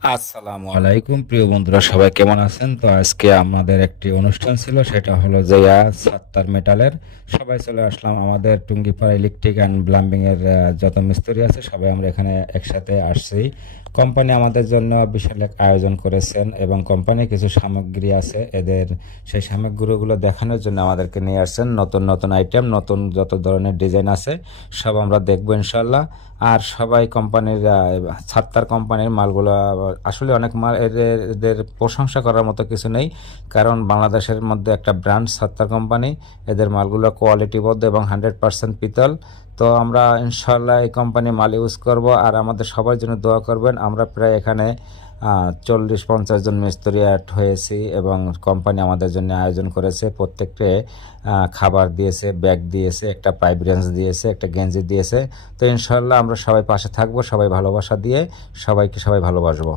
আসসালামু আলাইকুম প্রিয় বন্ধুরা, সবাই কেমন আছেন? তো আজকে আমাদের একটি অনুষ্ঠান ছিল, সেটা হলো যে সাত্তার মেটালের। সবাই চলে আসলাম আমাদের টুঙ্গিপাড়া ইলেকট্রিক অ্যান্ড প্লাম্বিং এর যত মিস্ত্রি আছে সবাই আমরা এখানে একসাথে আসছি। কোম্পানি আমাদের জন্য বিশাল এক আয়োজন করেছেন এবং কোম্পানির কিছু সামগ্রী আছে, এদের সেই সামগ্রীগুলো দেখানোর জন্য আমাদেরকে নিয়ে আসছেন। নতুন নতুন আইটেম, নতুন যত ধরনের ডিজাইন আছে সব আমরা দেখবো ইনশাল্লাহ। আর সবাই কোম্পানির ছাত্তার কোম্পানির মালগুলো আসলে অনেক মাল, এদের এদের প্রশংসা করার মতো কিছু নেই, কারণ বাংলাদেশের মধ্যে একটা ব্র্যান্ড ছাত্তার কোম্পানি। এদের মালগুলো কোয়ালিটিবদ্ধ এবং 100% পিতল। তো আমরা ইনশাল্লাহ এই কোম্পানির মাল ইউজ করব, আর আমাদের সবার জন্য দোয়া করবেন। আমরা প্রায় এখানে 40-50 জন মিস্ত্রি অ্যাড হয়েছি এবং কোম্পানি আমাদের জন্য আয়োজন করেছে। প্রত্যেককে খাবার দিয়েছে, ব্যাগ দিয়েছে, একটা পাইপ রেঞ্জ দিয়েছে, একটা গেঞ্জি দিয়েছে। তো ইনশাল্লাহ আমরা সবাই পাশে থাকবো, সবাই ভালোবাসা দিয়ে সবাইকে সবাই ভালোবাসবো।